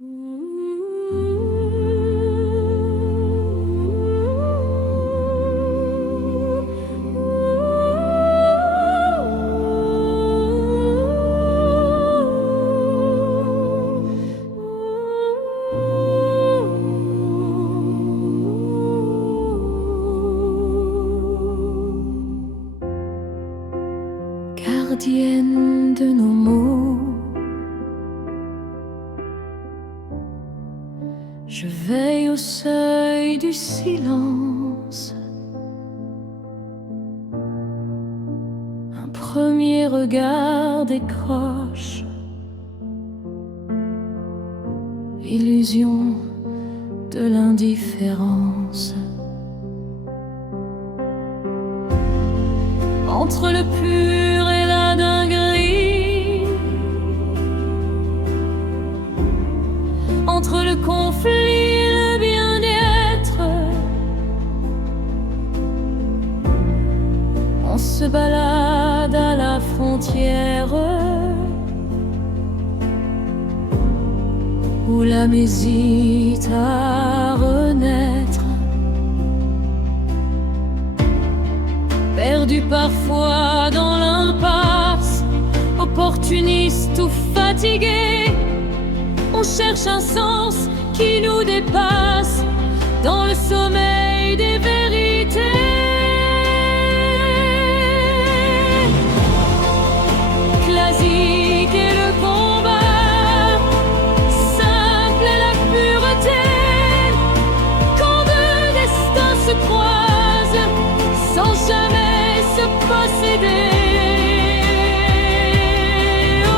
Gardienne de nos mots, je veille au seuil du silence. Un premier regard décroche, illusion de l'indifférence. Entre le pur et la dinguerie, entre le conflit et le bien-être, on se balade à la frontière où l'âme hésite à renaître. Perdu parfois dans l'impasse, opportuniste ou fatigué, on cherche un sens qui nous dépasse dans le sommeil des vérités. Classique est le combat, simple est la pureté, quand deux destins se croisent sans jamais se posséder. Au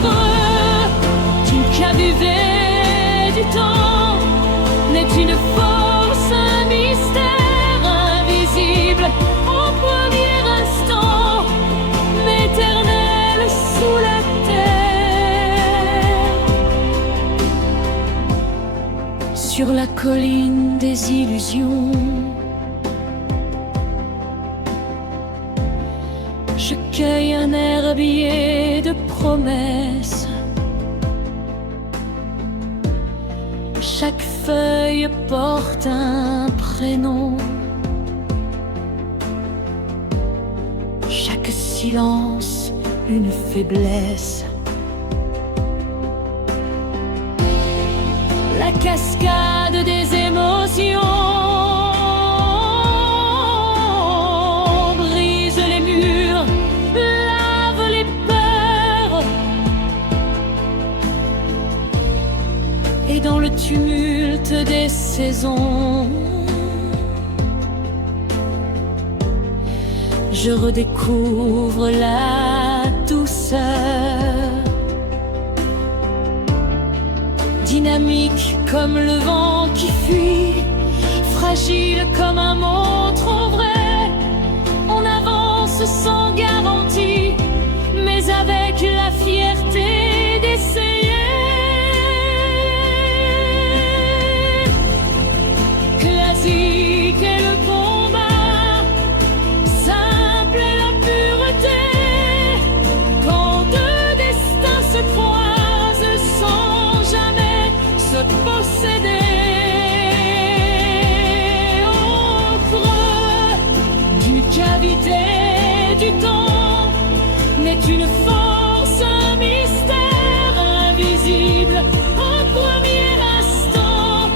creux d'une cavité du temps naît une force, un mystère invisible au premier instant, mais éternel sous la terre. Sur la colline des illusions, je cueille un herbier de promesses. Chaque feuille porte un prénom. Chaque silence une faiblesse. La cascade des émotions brise les murs, lave les peurs. Et dans le tumulte des saisons, je redécouvre la douceur. Dynamique comme le vent qui fuit, fragile comme un mot trop vrai. On avance sans garantie, mais avec la fierté d'essayer. Classique est le combat, simple est la pureté, quand deux destins se croisent sans jamais se posséder. Au creux d'une cavité du temps naît une force, un mystère invisible au premier instant,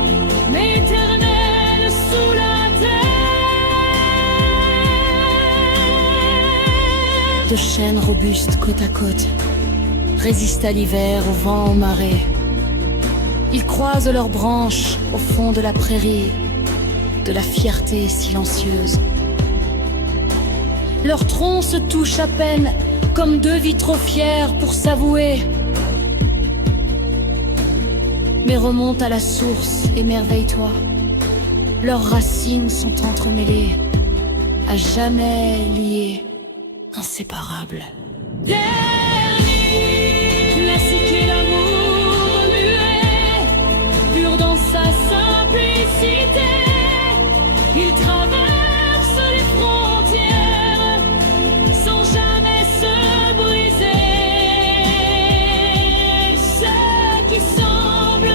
mais éternel sous la terre. Deux chênes robustes côte à côte résistent à l'hiver, au vent, aux marées. Ils croisent leurs branches au fond de la prairie, de la fierté silencieuse. Leurs troncs se touchent à peine, comme deux vitraux fiers pour s'avouer. Mais remonte à la source, émerveille-toi. Leurs racines sont entremêlées, à jamais liées, inséparables. Classique est l'amour muet, pur dans sa simplicité. Il traverse les frontières sans jamais se briser. Ce qui semble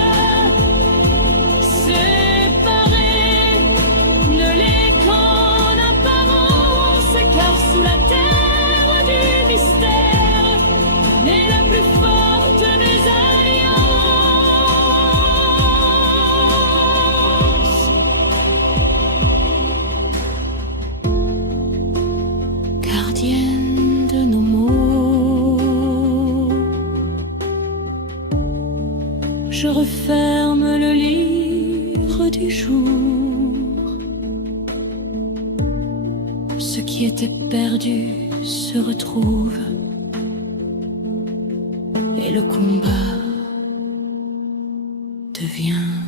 je referme le livre du jour. Ce qui était perdu se retrouve, et le combat devient